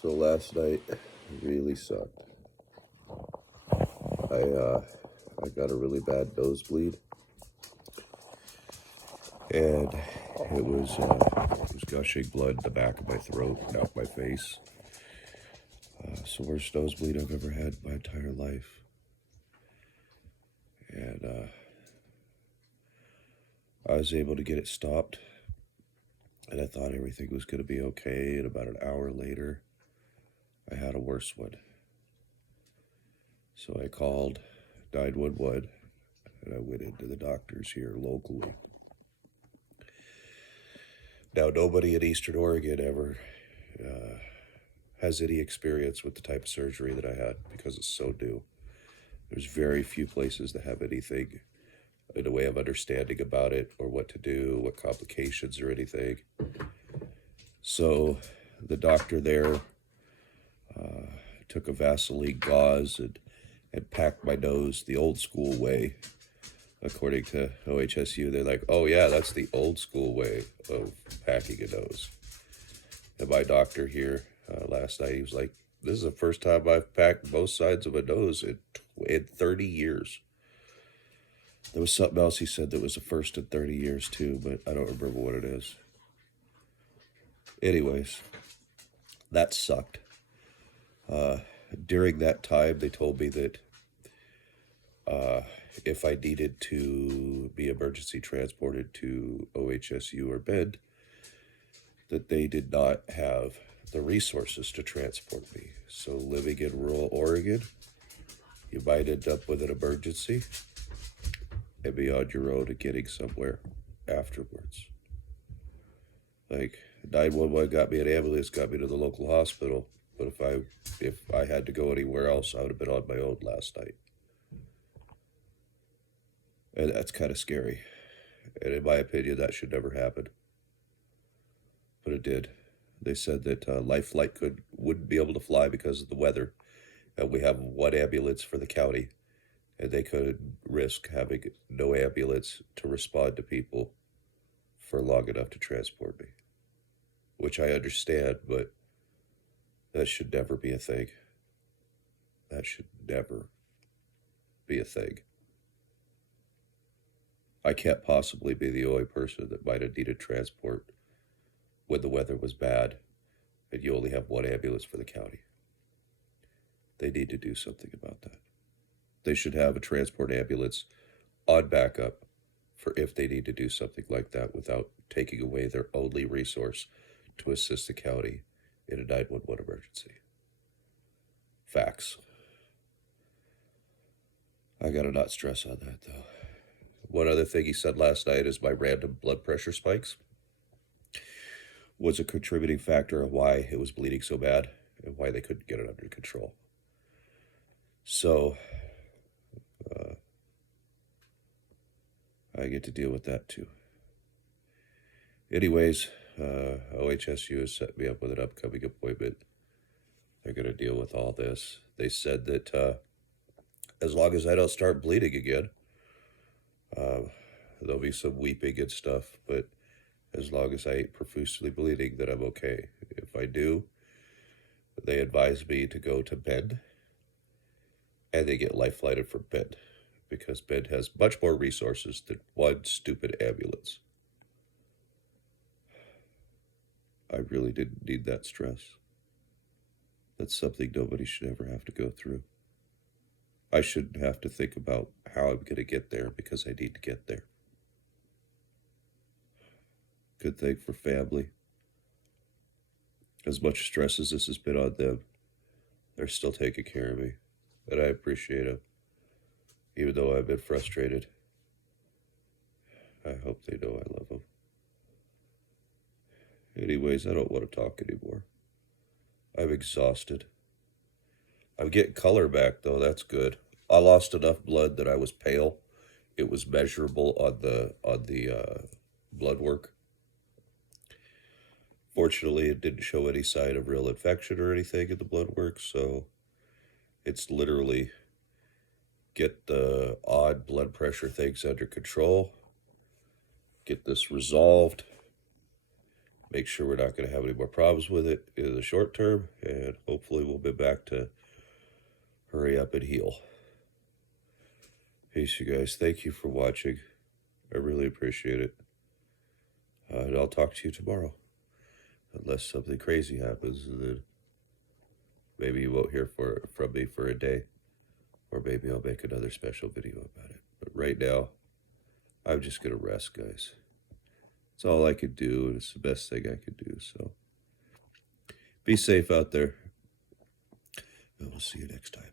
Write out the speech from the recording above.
So last night really sucked. I got a really bad nosebleed, and it was gushing blood in the back of my throat and out my face. It's the worst nosebleed I've ever had in my entire life, and I was able to get it stopped, and I thought everything was going to be okay. And about an hour later, I had a worse one. So I called 911, and I went into the doctors here locally. Now, nobody in Eastern Oregon ever has any experience with the type of surgery that I had because it's so new. There's very few places that have anything in a way of understanding about it or what to do, what complications or anything. So the doctor there took a Vaseline gauze and packed my nose the old school way. According to OHSU, they're like, oh yeah, that's the old school way of packing a nose. And my doctor here last night, he was like, this is the first time I've packed both sides of a nose in 30 years. There was something else he said that was the first in 30 years too, but I don't remember what it is. Anyways, that sucked. During that time, they told me that if I needed to be emergency transported to OHSU or Bend, that they did not have the resources to transport me. So living in rural Oregon, you might end up with an emergency and be on your own to getting somewhere afterwards. Like 911 got me an ambulance, got me to the local hospital, but if I had to go anywhere else, I would have been on my own last night. And that's kind of scary. And in my opinion, that should never happen. But it did. They said that Life Flight wouldn't be able to fly because of the weather. And we have one ambulance for the county. And they could risk having no ambulance to respond to people for long enough to transport me. Which I understand, but that should never be a thing. That should never be a thing. I can't possibly be the only person that might have needed transport when the weather was bad and you only have one ambulance for the county. They need to do something about that. They should have a transport ambulance on backup for if they need to do something like that without taking away their only resource to assist the county in a 911 emergency. Facts. I gotta not stress on that though. One other thing he said last night is my random blood pressure spikes was a contributing factor of why it was bleeding so bad and why they couldn't get it under control. So, I get to deal with that too. Anyways, OHSU has set me up with an upcoming appointment. They're going to deal with all this. They said that as long as I don't start bleeding again, there'll be some weeping and stuff, but as long as I ain't profusely bleeding, then I'm okay. If I do, they advise me to go to Bend, and they get life flighted from Bend, because Bend has much more resources than one stupid ambulance. I really didn't need that stress. That's something nobody should ever have to go through. I shouldn't have to think about how I'm going to get there because I need to get there. Good thing for family. As much stress as this has been on them, they're still taking care of me. And I appreciate them. Even though I've been frustrated, I hope they know I love them. Anyways, I don't want to talk anymore. I'm exhausted. I'm getting color back though, that's good. I lost enough blood that I was pale. It was measurable on the blood work. Fortunately, it didn't show any sign of real infection or anything in the blood work, so it's literally get the odd blood pressure things under control, get this resolved, make sure we're not going to have any more problems with it in the short term, and hopefully we'll be back to hurry up and heal. Peace, you guys. Thank you for watching. I really appreciate it. And I'll talk to you tomorrow. Unless something crazy happens, and then maybe you won't hear from me for a day. Or maybe I'll make another special video about it. But right now, I'm just going to rest, guys. It's all I could do, and it's the best thing I could do. So be safe out there. And we'll see you next time.